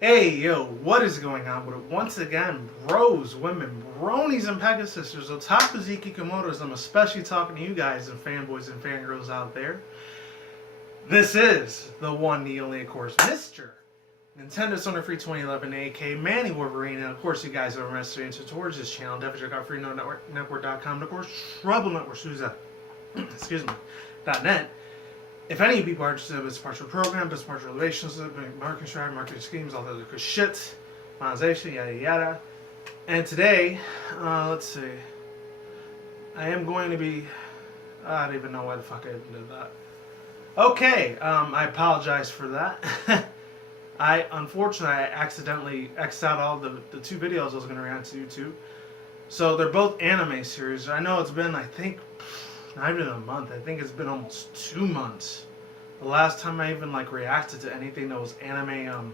Hey, yo, what is going on with it? Once again, bros, women, bronies, and Pegasisters, otakus, ikikomotos, I'm especially talking to you guys and fanboys and fangirls out there. This is the one, the only, of course, Mr. Nintendo Sony Free 2011, aka Manny Wolverine, and of course you guys are interested towards this channel. Definitely check out FreeNoteNetwork.com, and of course, Trouble Network, excuse me, .net. If any of you are interested in this partial program, this partial relations, marketing strategy, marketing schemes, all that other good shit, monetization, yada yada. And today, let's see, I am going to be, I don't even know why the fuck I did that. Okay, I apologize for that. Unfortunately, I accidentally X'd out all the two videos I was going to react to YouTube. So they're both anime series. I know it's been, I think, not even a month. I think it's been almost 2 months. The last time I even reacted to anything that was anime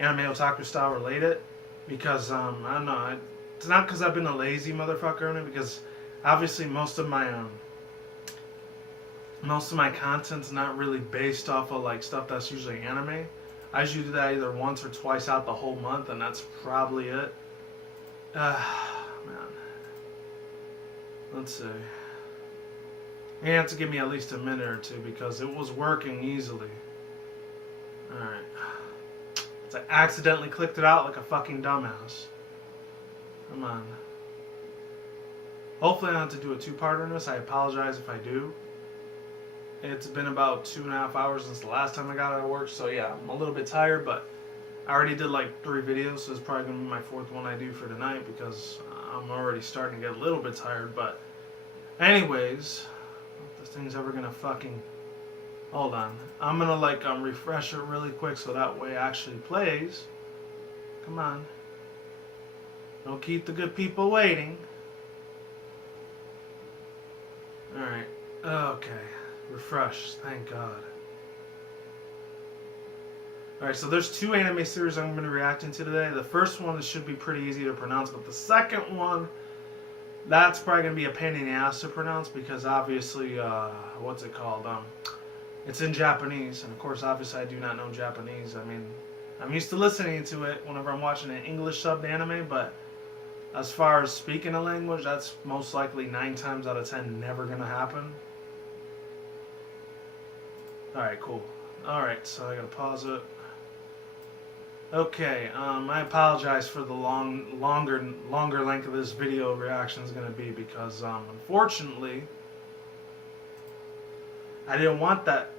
otaku style related, because I don't know. It's not because I've been a lazy motherfucker in it. Because obviously most of my content's not really based off of stuff that's usually anime. I usually do that either once or twice out the whole month, and that's probably it. Man, let's see. You have to give me at least a minute or two because it was working easily. Alright. So I accidentally clicked it out like a fucking dumbass. Come on. Hopefully I don't have to do a two-parter on this. I apologize if I do. It's been about 2.5 hours since the last time I got out of work. So yeah, I'm a little bit tired, but I already did 3 videos. So it's probably going to be my 4th one I do for tonight because I'm already starting to get a little bit tired. But anyways... this thing's ever gonna fucking... Hold on. I'm gonna refresh it really quick so that way it actually plays. Come on. Don't keep the good people waiting. Alright. Okay. Refresh. Thank God. Alright, so there's 2 anime series I'm gonna be reacting to today. The first one should be pretty easy to pronounce, but the second one... that's probably going to be a pain in the ass to pronounce because obviously, what's it called? It's in Japanese, and of course, obviously, I do not know Japanese. I mean, I'm used to listening to it whenever I'm watching an English subbed anime, but as far as speaking a language, that's most likely 9 times out of 10 never going to happen. Alright, cool. Alright, so I got to pause it. Okay, I apologize for the longer length of this video reaction is going to be because, unfortunately, I didn't want that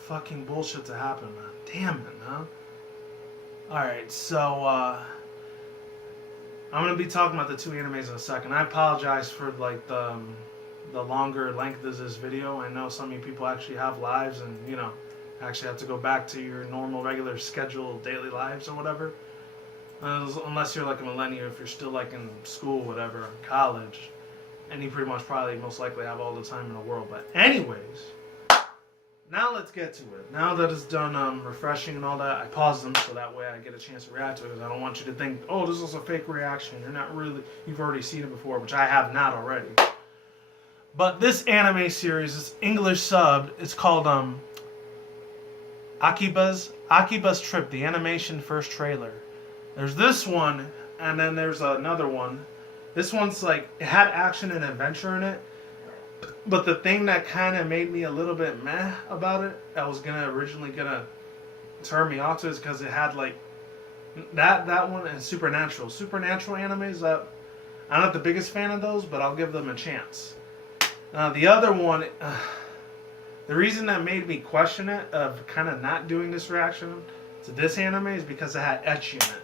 fucking bullshit to happen, man. Damn it, man. Alright, so, I'm going to be talking about the 2 animes in a second. I apologize for, the longer length of this video. I know some of you people actually have lives and, you know, actually have to go back to your normal, regular, scheduled daily lives or whatever. Unless you're a millennial, if you're still in school, whatever, college, and you pretty much probably most likely have all the time in the world. But anyways, now let's get to it. Now that it's done refreshing and all that, I paused them so that way I get a chance to react to it because I don't want you to think, oh, this is a fake reaction. You're not really, you've already seen it before, which I have not already. But this anime series is English subbed. It's called, AKIBASTRIP, the animation first trailer. There's this one, and then there's another one. This one's it had action and adventure in it, but the thing that kind of made me a little bit meh about it, that was originally gonna turn me off to, is because it had that one and Supernatural animes. I'm not the biggest fan of those, but I'll give them a chance. The other one. The reason that made me question it, of kind of not doing this reaction to this anime, is because it had ecchi in it.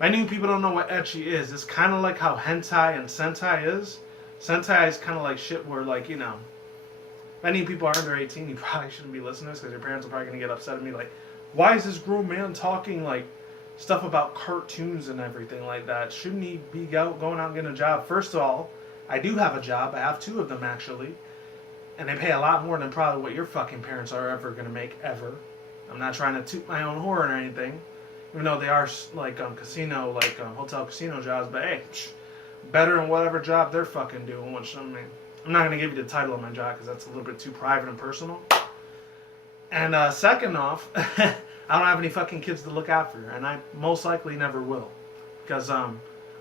Many people don't know what ecchi is. It's kind of like how hentai and sentai is. Sentai is kind of like shit where, you know, many people are under 18, you probably shouldn't be listening to this because your parents are probably going to get upset at me. Why is this grown man talking, stuff about cartoons and everything like that? Shouldn't he be going out and getting a job? First of all, I do have a job. I have 2 of them, actually. And they pay a lot more than probably what your fucking parents are ever going to make, ever. I'm not trying to toot my own horn or anything. Even though they are, casino, hotel casino jobs. But, hey, better than whatever job they're fucking doing. Which, I mean, I'm not going to give you the title of my job because that's a little bit too private and personal. And second off, I don't have any fucking kids to look after, and I most likely never will, because I'm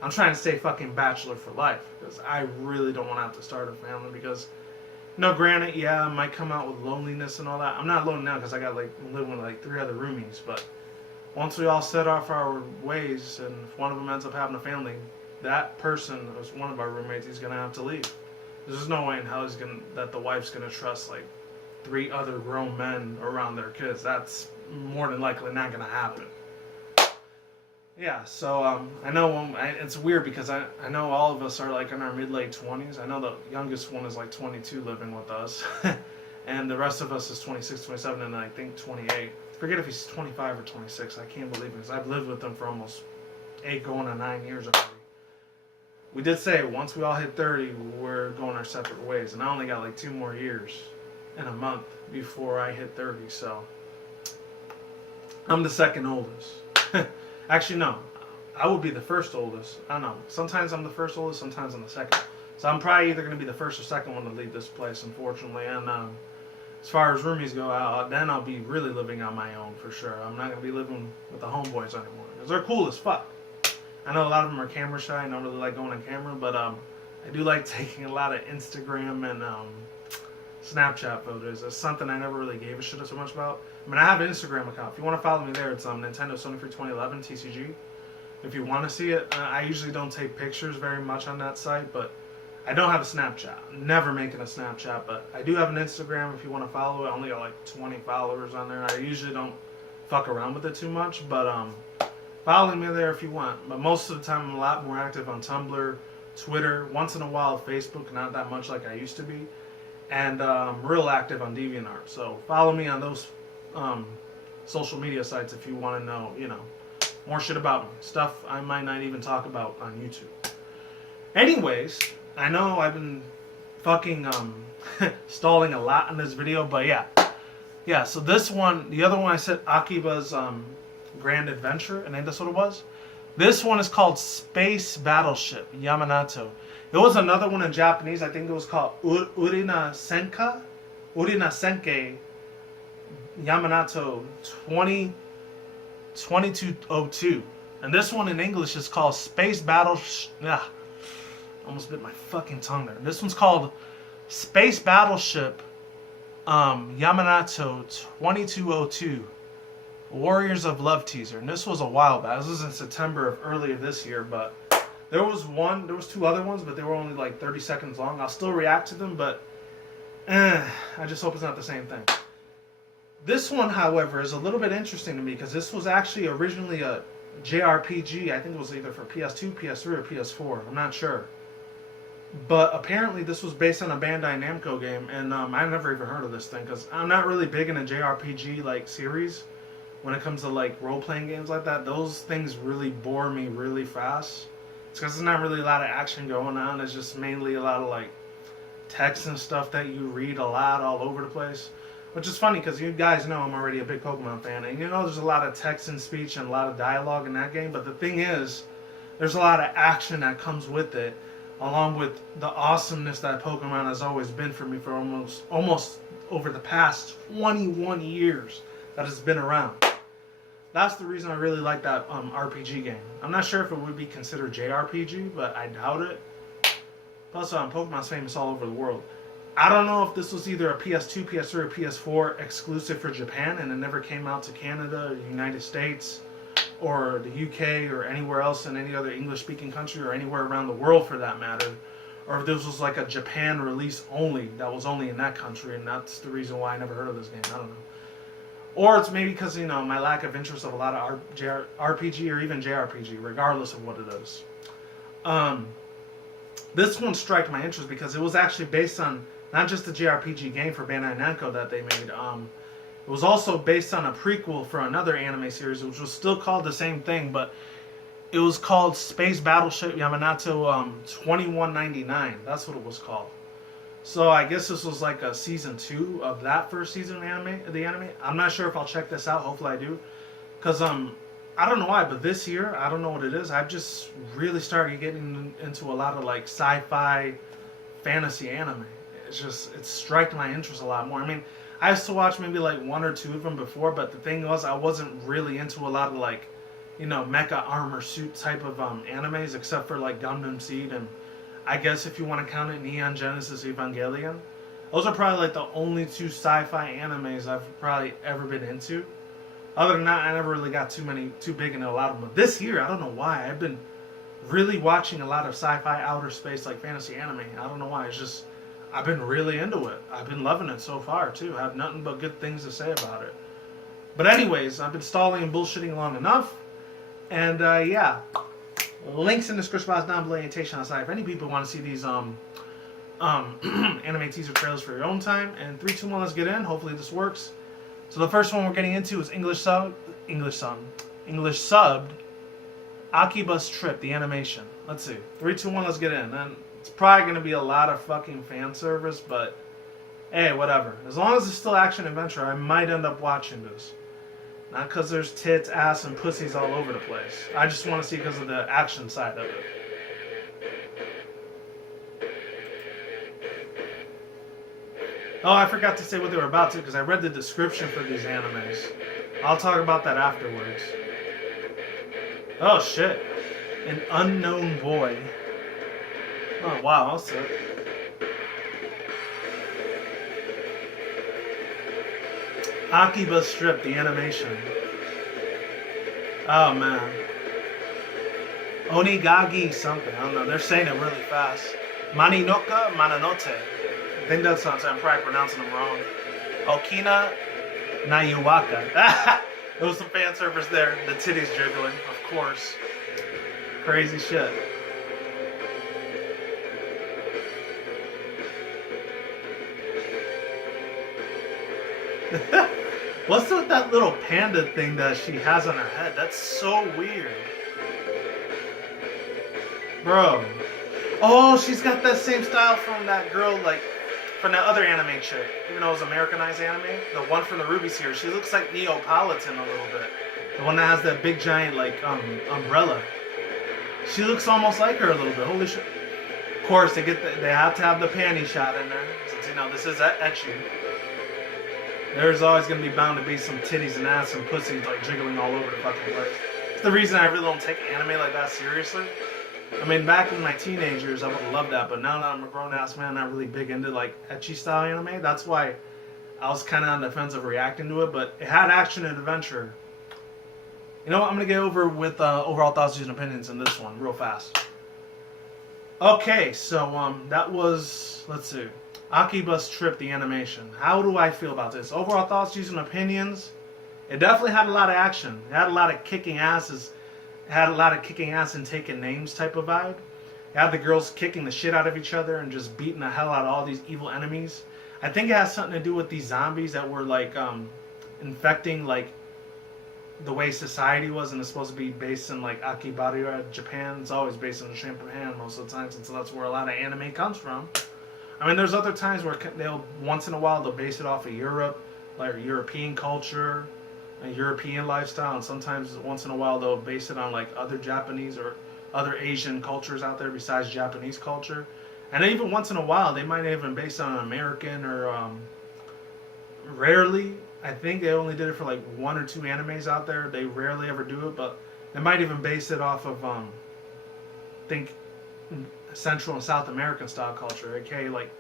trying to stay fucking bachelor for life, because I really don't want to have to start a family. Because, no, granted, yeah, I might come out with loneliness and all that. I'm not alone now because I got like living with like 3 other roomies, but once we all set off our ways, and if one of them ends up having a family, that person who's one of our roommates, he's gonna have to leave. There's no way in hell that the wife's gonna trust like 3 other grown men around their kids. That's more than likely not gonna happen. Yeah, so I know it's weird because I know all of us are like in our mid-late 20s. I know the youngest one is like 22 living with us, and the rest of us is 26, 27, and I think 28. Forget if he's 25 or 26. I can't believe it because I've lived with him for almost 8 going on 9 years already. We did say once we all hit 30, we're going our separate ways, and I only got like 2 more years and a month before I hit 30, so I'm the second oldest. Actually, no. I would be the first oldest. I don't know. Sometimes I'm the first oldest, sometimes I'm the second. So I'm probably either going to be the first or second one to leave this place, unfortunately. And as far as roomies go, then I'll be really living on my own for sure. I'm not going to be living with the homeboys anymore, because they're cool as fuck. I know a lot of them are camera shy and don't really like going on camera, but I do like taking a lot of Instagram and Snapchat photos. That's something I never really gave a shit so much about. I mean, I have an Instagram account. If you want to follow me there, it's Nintendo Sony for 2011 TCG. If you want to see it, I usually don't take pictures very much on that site, but I don't have a Snapchat. I'm never making a Snapchat, but I do have an Instagram if you want to follow it. I only got like 20 followers on there. I usually don't fuck around with it too much, but follow me there if you want. But most of the time, I'm a lot more active on Tumblr, Twitter, once in a while Facebook, not that much like I used to be, and real active on DeviantArt. So follow me on those social media sites if you want to know, more shit about me. Stuff I might not even talk about on YouTube. Anyways, I know I've been fucking stalling a lot in this video, but yeah. Yeah, so this one, the other one I said Akiba's Grand Adventure, and I think that's what it was. This one is called Space Battleship Yamato. It was another one in Japanese. I think it was called Urina Senke Yamato 2202. And this one in English is called Space Battleship. Almost bit my fucking tongue there. This one's called Space Battleship Yamato 2202. Warriors of Love teaser. And this was a while back. This was in September of earlier this year, but there was 2 other ones, but they were only like 30 seconds long. I'll still react to them, but I just hope it's not the same thing. This one, however, is a little bit interesting to me because this was actually originally a JRPG. I think it was either for PS2, PS3, or PS4. I'm not sure. But apparently this was based on a Bandai Namco game, and I never even heard of this thing because I'm not really big in a JRPG like series. When it comes to like role-playing games like that, those things really bore me really fast. It's because there's not really a lot of action going on. It's just mainly a lot of like text and stuff that you read a lot all over the place. Which is funny because you guys know I'm already a big Pokemon fan. And there's a lot of text and speech and a lot of dialogue in that game. But the thing is, there's a lot of action that comes with it, along with the awesomeness that Pokemon has always been for me for almost over the past 21 years that it's been around. That's the reason I really like that RPG game. I'm not sure if it would be considered JRPG, but I doubt it. Plus, Pokemon's famous all over the world. I don't know if this was either a PS2, PS3, or PS4 exclusive for Japan, and it never came out to Canada, the United States, or the UK, or anywhere else in any other English-speaking country, or anywhere around the world for that matter. Or if this was like a Japan release only, that was only in that country, and that's the reason why I never heard of this game. I don't know. Or it's maybe because, my lack of interest of a lot of RPG or even JRPG, regardless of what it is. This one struck my interest because it was actually based on not just the JRPG game for Bandai Namco that they made. It was also based on a prequel for another anime series, which was still called the same thing, but it was called Space Battleship Yamato 2199. That's what it was called. So I guess this was like a season 2 of that first season of the anime. I'm not sure if I'll check this out. Hopefully I do. Because I don't know why, but this year, I don't know what it is. I've just really started getting into a lot of like sci-fi fantasy anime. It's striking my interest a lot more. I mean, I used to watch maybe like one or two of them before, but the thing was I wasn't really into a lot of like, you know, mecha armor suit type of animes, except for like Gundam Seed and I guess if you want to count it, Neon Genesis Evangelion. Those are probably like the only two sci-fi animes I've probably ever been into. Other than that, I never really got too big into a lot of them. But this year, I don't know why, I've been really watching a lot of sci-fi outer space like fantasy anime. I don't know why. It's just I've been really into it. I've been loving it so far too. I have nothing but good things to say about it. But anyways, I've been stalling and bullshitting long enough. And yeah, links in the description box down below. Orientation on the side. If any people want to see these anime teaser trailers for your own time. And 3, 2, 1, let's get in. Hopefully this works. So the first one we're getting into is English subbed AKIBASTRIP, the animation. Let's see. 3, 2, 1, let's get in. And it's probably going to be a lot of fucking fan service, but hey, whatever. As long as it's still action adventure, I might end up watching this. Not because there's tits, ass, and pussies all over the place. I just want to see because of the action side of it. Oh, I forgot to say what they were about to because I read the description for these animes. I'll talk about that afterwards. Oh shit. An unknown boy. Oh wow, that's it. AKIBASTRIP, the animation. Oh man. Onigagi something. I don't know. They're saying it really fast. Maninoka Mananote. I think that sounds. I'm probably pronouncing them wrong. Okina Nayuwaka. There was some fan service there. The titties jiggling, of course. Crazy shit. What's with that little panda thing that she has on her head? That's so weird. Bro. Oh, she's got that same style from that girl, like, from that other anime chick. Even though it was Americanized anime. The one from the Ruby series. She looks like Neapolitan a little bit. The one that has that big giant, like, umbrella. She looks almost like her a little bit. Holy shit. Of course, they have to have the panty shot in there. Since, you know, this is ecchi. There's always going to be bound to be some titties and ass and pussies, like, jiggling all over the fucking place. It's the reason I really don't take anime like that seriously. I mean, back in my teenage years, I would have loved that, but now that I'm a grown-ass man, I'm not really big into, like, ecchi-style anime. That's why I was kind of on the fence of reacting to it, but it had action and adventure. You know what? I'm going to get over with overall thoughts, views, and opinions in this one real fast. Okay, so that was, let's see, AKIBASTRIP, the animation. How do I feel about this? Overall thoughts, views, and opinions. It definitely had a lot of action. It had a lot of kicking asses. It had a lot of kicking ass and taking names type of vibe. It had the girls kicking the shit out of each other and just beating the hell out of all these evil enemies. I think it has something to do with these zombies that were like infecting like the way society was, and it's supposed to be based in like Akiba, Japan. It's always based in Japan most of the time, since that's where a lot of anime comes from. I mean, there's other times where they'll once in a while they'll base it off of Europe, like European culture, a European lifestyle, and sometimes once in a while they'll base it on like other Japanese or other Asian cultures out there besides Japanese culture. And even once in a while they might even base it on American or rarely. I think they only did it for like 1 or 2 animes out there. They rarely ever do it, but they might even base it off of think Central and South American style culture. Okay, like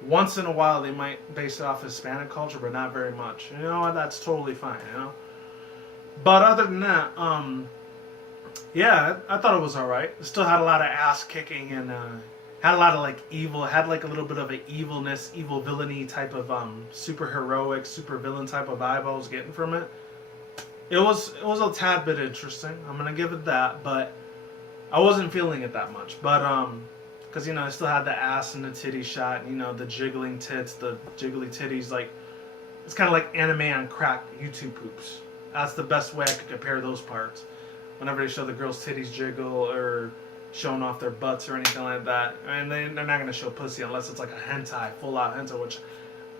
once in a while they might base it off Hispanic culture, but not very much. You know what? That's totally fine. You know. But other than that, yeah, I thought it was alright. It still had a lot of ass kicking and had a lot of like evil. Had like a little bit of an evilness, evil villainy type of super heroic, super villain type of vibe I was getting from it. It was a tad bit interesting. I'm gonna give it that, but I wasn't feeling it that much. But because you know I still had the ass and the titty shot, you know, the jiggling tits, the jiggly titties. Like it's kind of like anime on crack YouTube poops. That's the best way I could compare those parts. Whenever they show the girls' titties jiggle or showing off their butts or anything like that, and they're not gonna show pussy unless it's like a hentai, full-out hentai, which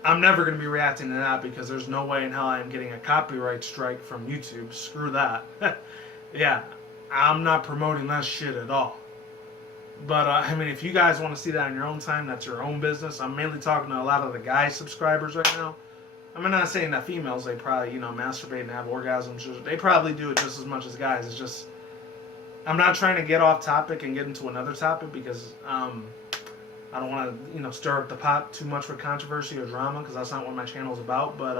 I'm never gonna be reacting to that because there's no way in hell I'm getting a copyright strike from YouTube. Screw that. Yeah, I'm not promoting that shit at all. But I mean, if you guys want to see that in your own time, that's your own business. I'm mainly talking to a lot of the guy subscribers right now. I'm not saying that females, they probably, masturbate and have orgasms. They probably do it just as much as guys. It's just, I'm not trying to get off topic and get into another topic because I don't want to, stir up the pot too much with controversy or drama because that's not what my channel's about. But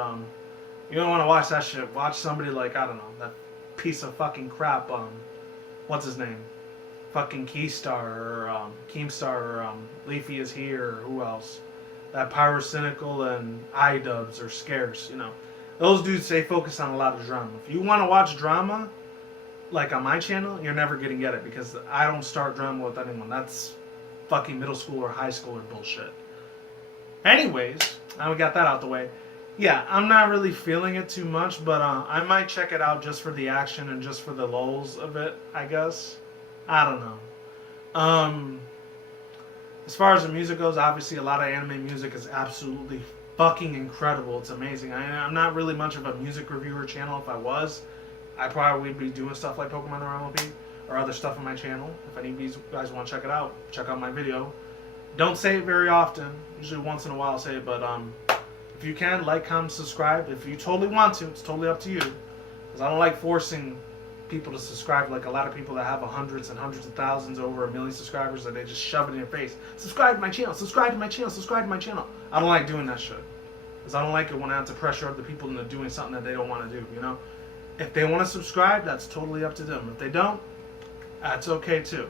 you don't want to watch that shit. Watch somebody like, I don't know, that piece of fucking crap. What's his name? Fucking Keemstar or Keemstar or Leafy is here or who else? That Power Cynical and iDubbbz are scarce, Those dudes, they focus on a lot of drama. If you want to watch drama, like on my channel, you're never going to get it because I don't start drama with anyone. That's fucking middle school or high school or bullshit. Anyways, now we got that out the way. Yeah, I'm not really feeling it too much, but I might check it out just for the action and just for the lulz of it, I guess. I don't know. As far as the music goes, obviously a lot of anime music is absolutely fucking incredible. It's amazing. I'm not really much of a music reviewer channel. If I was, I probably would be doing stuff like Pokemon the RMLP or other stuff on my channel. If any of you guys want to check it out, check out my video. Don't say it very often. Usually once in a while I'll say it, but if you can, like, comment, subscribe. If you totally want to, it's totally up to you. Because I don't like forcing people to subscribe, like a lot of people that have hundreds and hundreds of thousands, over 1 million subscribers, that they just shove it in your face. Subscribe to my channel, subscribe to my channel, subscribe to my channel. I don't like doing that shit. Because I don't like it when I have to pressure other people into doing something that they don't want to do, If they want to subscribe, that's totally up to them. If they don't, that's okay too.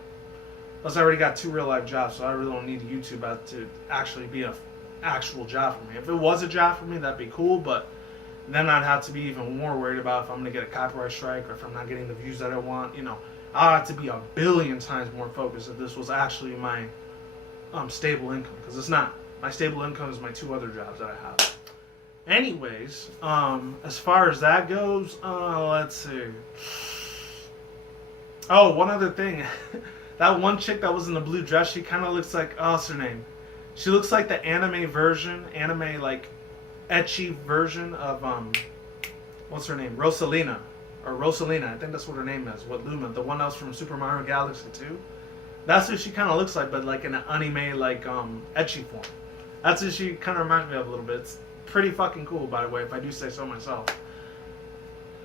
Plus I already got 2 real life jobs, so I really don't need YouTube to actually be an actual job for me. If it was a job for me, that'd be cool, but then I'd have to be even more worried about if I'm going to get a copyright strike or if I'm not getting the views that I want. I'll have to be 1,000,000,000 times more focused if this was actually my stable income, because it's not. My stable income is my 2 other jobs that I have. Anyways, as far as that goes, let's see. Oh, one other thing. That one chick that was in the blue dress, she kind of looks like, what's her name? She looks like the anime like ecchi version of what's her name, Rosalina, I think that's what her name is, with Luma, the one that was from Super Mario Galaxy 2. That's what she kind of looks like, but like in an anime like ecchi form. That's what she kind of reminds me of a little bit. It's pretty fucking cool, by the way, if I do say so myself.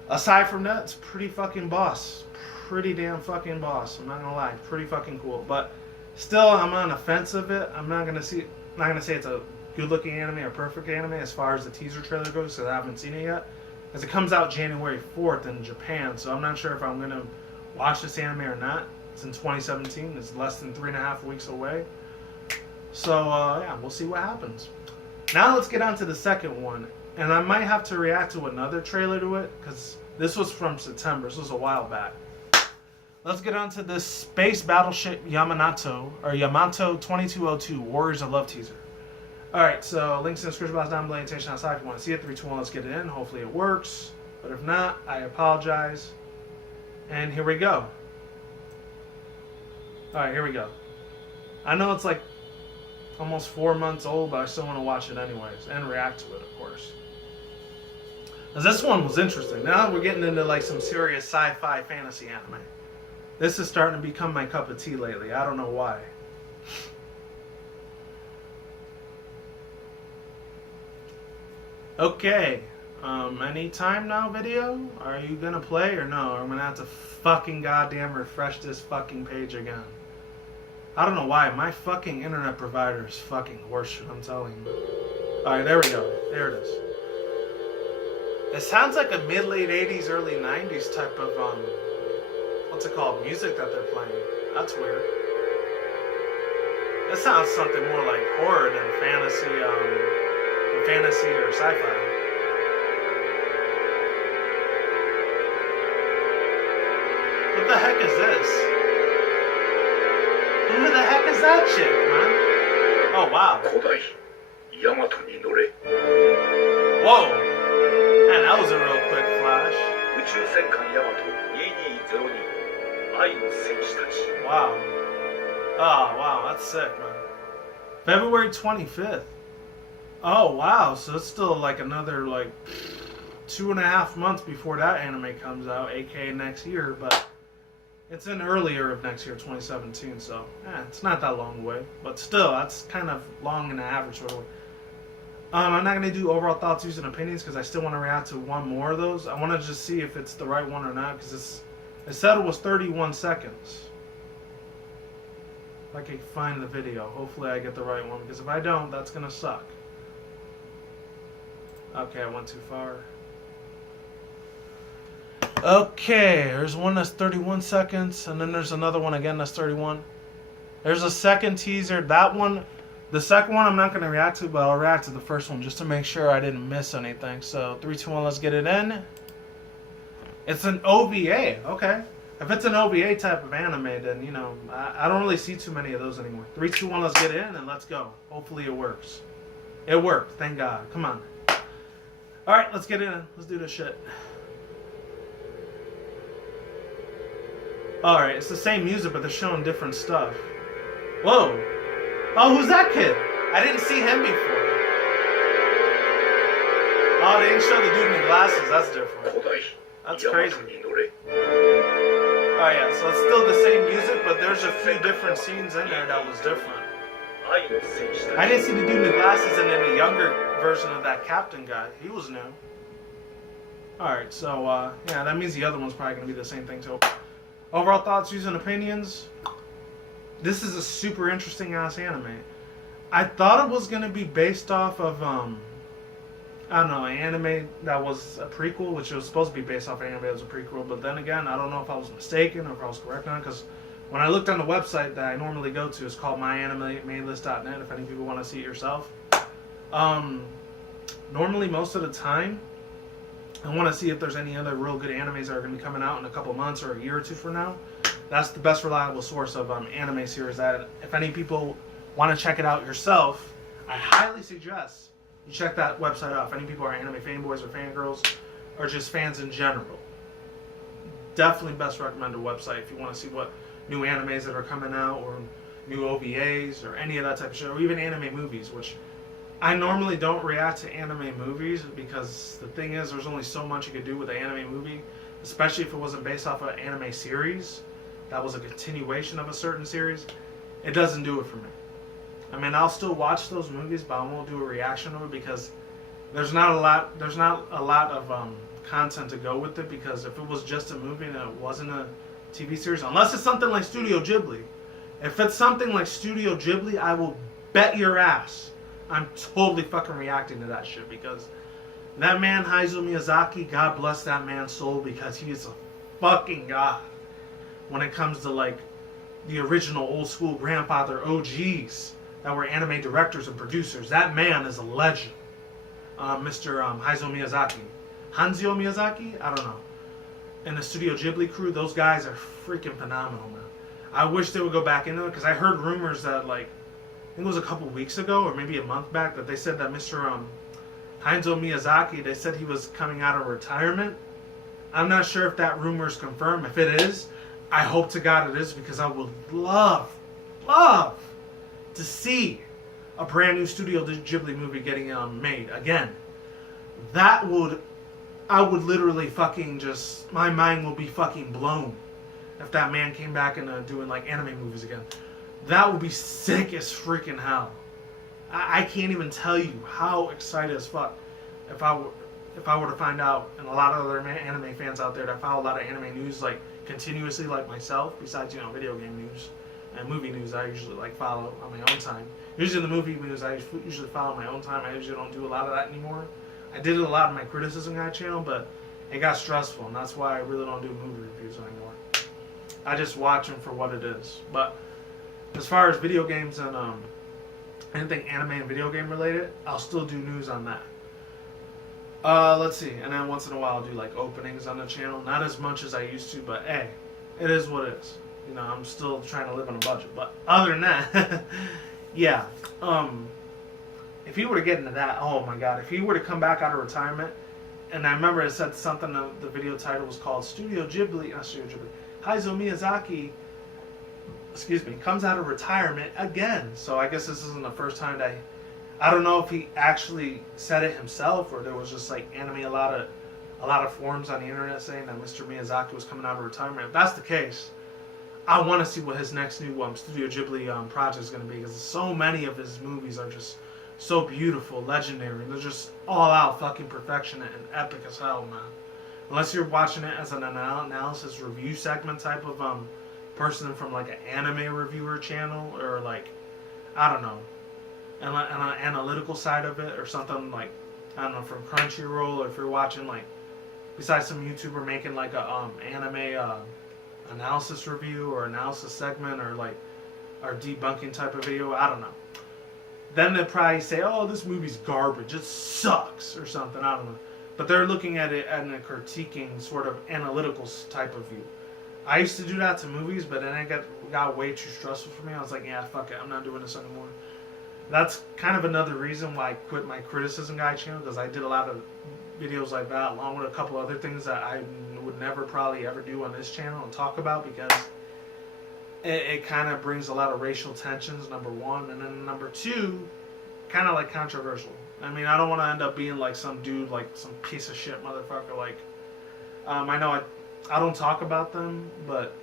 Aside from that, it's pretty fucking boss, pretty damn fucking boss. I'm not gonna lie, pretty fucking cool. But still, I'm on the fence of it. I'm not gonna say it's a good-looking anime or perfect anime as far as the teaser trailer goes, because I haven't seen it yet. Because it comes out January 4th in Japan, so I'm not sure if I'm gonna watch this anime or not. It's in 2017. It's less than 3.5 weeks away. So yeah, we'll see what happens. Now let's get on to the second one, and I might have to react to another trailer to it because this was from September. This was a while back. Let's get on to this Space Battleship Yamato 2202 Warriors of Love teaser. Alright, so links in the description box down below. Invitation outside if you want to see it. 3, 2, 1, let's get it in. Hopefully it works. But if not, I apologize. And here we go. Alright, here we go. I know it's like almost 4 months old, but I still want to watch it anyways. And react to it, of course. Because this one was interesting. Now we're getting into like some serious sci-fi fantasy anime. This is starting to become my cup of tea lately. I don't know why. Okay, any time now video? Are you gonna play or no? Or I'm gonna have to fucking goddamn refresh this fucking page again. I don't know why, my fucking internet provider is fucking horseshit, I'm telling you. Alright, there we go. There it is. It sounds like a mid-late 80s, early 90s type of, what's it called, music that they're playing. That's weird. It sounds something more like horror than fantasy or sci-fi. What the heck is this? Who the heck is that chick, man? Oh, wow. Yamato ni nore. Whoa. Man, that was a real quick flash. Wow. Oh, wow, that's sick, man. February 25th. Oh, wow, so it's still like another, 2.5 months before that anime comes out, aka next year, but it's in earlier of next year, 2017, so, it's not that long away, but still, that's kind of long in the average sort of way. I'm not gonna do overall thoughts, views, and opinions because I still want to react to one more of those. I want to just see if it's the right one or not because it said it was 31 seconds. If I can find the video, hopefully I get the right one because if I don't, that's gonna suck. Okay, I went too far. Okay, there's one that's 31 seconds, and then there's another one again that's 31. There's a second teaser. That one, the second one I'm not going to react to, but I'll react to the first one just to make sure I didn't miss anything. So, 3, 2, 1, let's get it in. It's an OVA, okay. If it's an OVA type of anime, then, you know, I don't really see too many of those anymore. 3, 2, 1, let's get it in, and let's go. Hopefully it works. It worked, thank God. Come on. Alright, let's get it in. Let's do this shit. Alright, it's the same music, but they're showing different stuff. Whoa. Oh, who's that kid? I didn't see him before. Oh, they didn't show the dude in the glasses. That's different. That's crazy. Oh, yeah, so it's still the same music, but there's a few different scenes in there that was different. I didn't see the dude in the glasses and then the younger version of that captain guy. He was new. Alright, so, yeah, that means the other one's probably going to be the same thing, too. Overall thoughts, views, and opinions. This is a super interesting ass anime. I thought it was gonna be based off of I don't know, an anime that was a prequel, which it was supposed to be based off an anime that was a prequel. But then again, I don't know if I was mistaken or if I was correct on it, because when I looked on the website that I normally go to, it's called myanimelist.net. If any people want to see it yourself. Normally, most of the time, I want to see if there's any other real good animes that are going to be coming out in a couple months or a year or two from now. That's the best reliable source of anime series. That if any people want to check it out yourself, I highly suggest you check that website out. If any people are anime fanboys or fangirls or just fans in general, definitely best recommended website if you want to see what new animes that are coming out or new OVAs or any of that type of shit, or even anime movies, which I normally don't react to anime movies because the thing is there's only so much you could do with an anime movie, especially if it wasn't based off of an anime series that was a continuation of a certain series. It doesn't do it for me. I mean, I'll still watch those movies, but I won't do a reaction to it because there's not a lot of content to go with it, because if it was just a movie and it wasn't a TV series, unless it's something like Studio Ghibli. If it's something like Studio Ghibli, I will bet your ass I'm totally fucking reacting to that shit, because that man Hayao Miyazaki, God bless that man's soul, because he is a fucking god when it comes to like the original old school grandfather OGs that were anime directors and producers. That man is a legend. Mr. Hayao Miyazaki. Hanzio Miyazaki? I don't know. And the Studio Ghibli crew, those guys are freaking phenomenal, man. I wish they would go back into it, because I heard rumors that, like, I think it was a couple weeks ago or maybe a month back, that they said that Mr. Hayao Miyazaki, they said he was coming out of retirement. I'm not sure if that rumor is confirmed. If it is, I hope to God it is, because I would love to see a brand new Studio Ghibli movie getting made again. I would literally fucking just, my mind will be fucking blown if that man came back and doing like anime movies again. That would be sick as freaking hell. I can't even tell you how excited as fuck if I were to find out, and a lot of other anime fans out there that follow a lot of anime news like continuously, like myself, besides, you know, video game news and movie news, I usually like follow on my own time. Usually the movie news I usually follow on my own time. I usually don't do a lot of that anymore. I did it a lot on my criticism guide channel, but it got stressful, and that's why I really don't do movie reviews anymore. I just watch them for what it is. But as far as video games and anything anime and video game related, I'll still do news on that. Let's see, and then once in a while I'll do like openings on the channel. Not as much as I used to, but hey, it is what it is. You know, I'm still trying to live on a budget. But other than that, yeah. If he were to get into that, oh my god, if he were to come back out of retirement, and I remember it said something, the video title was called Studio Ghibli, Hayao Miyazaki, comes out of retirement again. So I guess this isn't the first time that, I don't know if he actually said it himself, or there was just like a lot of forums on the internet saying that Mr. Miyazaki was coming out of retirement. If that's the case, I want to see what his next new Studio Ghibli project is going to be, because so many of his movies are just so beautiful, legendary. They're just all out fucking perfection and epic as hell, man. Unless you're watching it as an analysis review segment type of person from like an anime reviewer channel, or like, I don't know, and an analytical side of it, or something like, I don't know, from Crunchyroll, or if you're watching like, besides some YouTuber making like a anime analysis review or analysis segment, or like, or debunking type of video, I don't know. Then they'd probably say, oh, this movie's garbage, it sucks, or something, I don't know. But they're looking at it in a critiquing, sort of analytical type of view. I used to do that to movies, but then it got way too stressful for me. I was like, yeah, fuck it, I'm not doing this anymore. That's kind of another reason why I quit my Criticism Guy channel, because I did a lot of videos like that, along with a couple other things that I would never probably ever do on this channel and talk about, because it kind of brings a lot of racial tensions, number one, and then number two, kind of like controversial. I mean, I don't want to end up being like some dude, like some piece of shit motherfucker. Like, I know I don't talk about them, but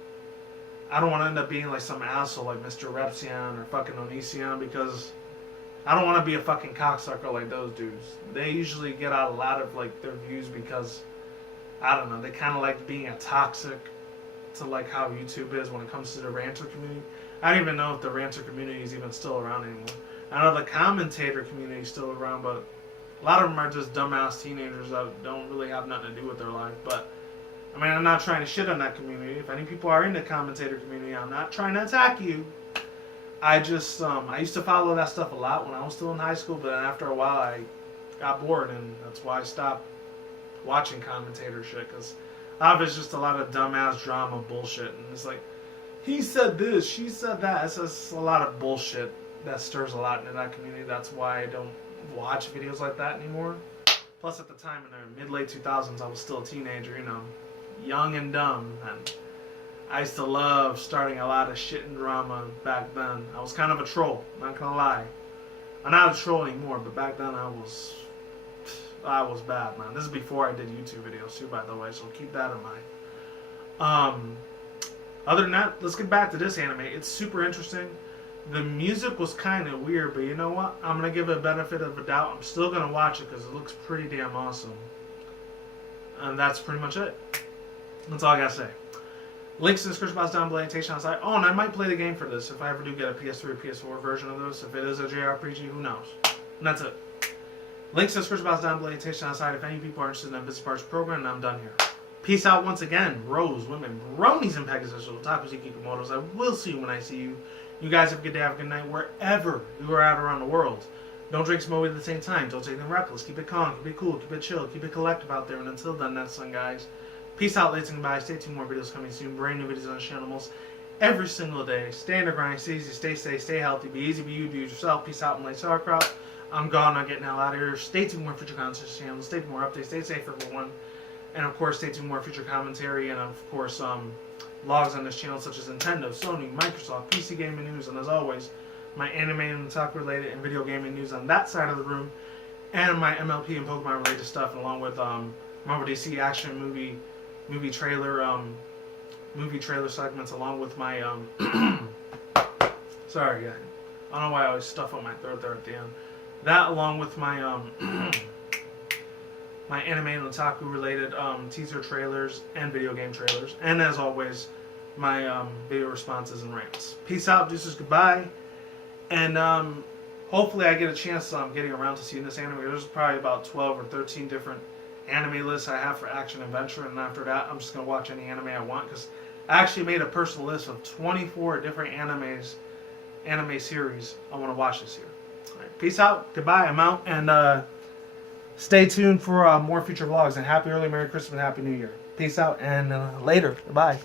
I don't want to end up being like some asshole like Mr. Repsion or fucking Onision, because I don't want to be a fucking cocksucker like those dudes. They usually get out a lot of like their views because, I don't know, they kind of like being a toxic to like how YouTube is when it comes to the ranter community. I don't even know if the ranter community is even still around anymore. I know the commentator community is still around, but a lot of them are just dumbass teenagers that don't really have nothing to do with their life. But, I mean, I'm not trying to shit on that community. If any people are in the commentator community, I'm not trying to attack you. I just, I used to follow that stuff a lot when I was still in high school, but then after a while I got bored, and that's why I stopped watching commentator shit, because it's just a lot of dumbass drama bullshit, and it's like, he said this, she said that. It's just a lot of bullshit that stirs a lot into that community. That's why I don't watch videos like that anymore. Plus, at the time in the mid-late 2000s, I was still a teenager, you know, young and dumb, and I used to love starting a lot of shit and drama back then. I was kind of a troll, not gonna lie. I'm not a troll anymore, but back then I was bad, man. This is before I did YouTube videos too, by the way, so keep that in mind. Other than that, let's get back to this anime. It's super interesting. The music was kind of weird, but you know what? I'm going to give it a benefit of a doubt. I'm still going to watch it because it looks pretty damn awesome. And that's pretty much it. That's all I got to say. Links in the description box down below. Annotation on the side. Oh, and I might play the game for this if I ever do get a PS3 or PS4 version of this. If it is a JRPG, who knows? And that's it. Links in the description box down below. Annotation on the side. If any people are interested in that business parts program, and I'm done here. Peace out once again. Rose, women, bronies, and Pegasus, otakus, and kikumotos. I will see you when I see you. You guys have a good day, have a good night, wherever you are at around the world. Don't drink smoke at the same time. Don't take them reckless. Keep it calm, keep it cool, keep it chill, keep it collective out there. And until then, that's done, guys. Peace out, ladies and goodbye. Stay tuned, more videos coming soon. Brand new videos on the channel almost every single day. Stay on the grind, stay easy, stay safe, stay healthy, be easy, be you, do it yourself. Peace out, and like sauerkraut. I'm gone, I'm getting the hell out of here. Stay tuned, more future content on the channel. Stay tuned, more updates. Stay safe, everyone. And of course, stay tuned, more future commentary, and of course, vlogs on this channel such as Nintendo, Sony, Microsoft, PC gaming news, and as always, my anime and otaku related and video gaming news on that side of the room, and my MLP and Pokemon related stuff, and along with Marvel DC action movie trailer segments, along with my sorry, yeah, I don't know why I always stuff up my throat there at the end. That, along with my my anime and otaku related teaser trailers and video game trailers, and as always, my video responses and rants. Peace out, deuces, goodbye, and hopefully I get a chance getting around to seeing this anime. There's probably about 12 or 13 different anime lists I have for action adventure, and after that I'm just going to watch any anime I want, because I actually made a personal list of 24 different anime series I want to watch this year. Alright, peace out, goodbye, I'm out, and stay tuned for more future vlogs, and happy early Merry Christmas and Happy New Year. Peace out, and later. Goodbye.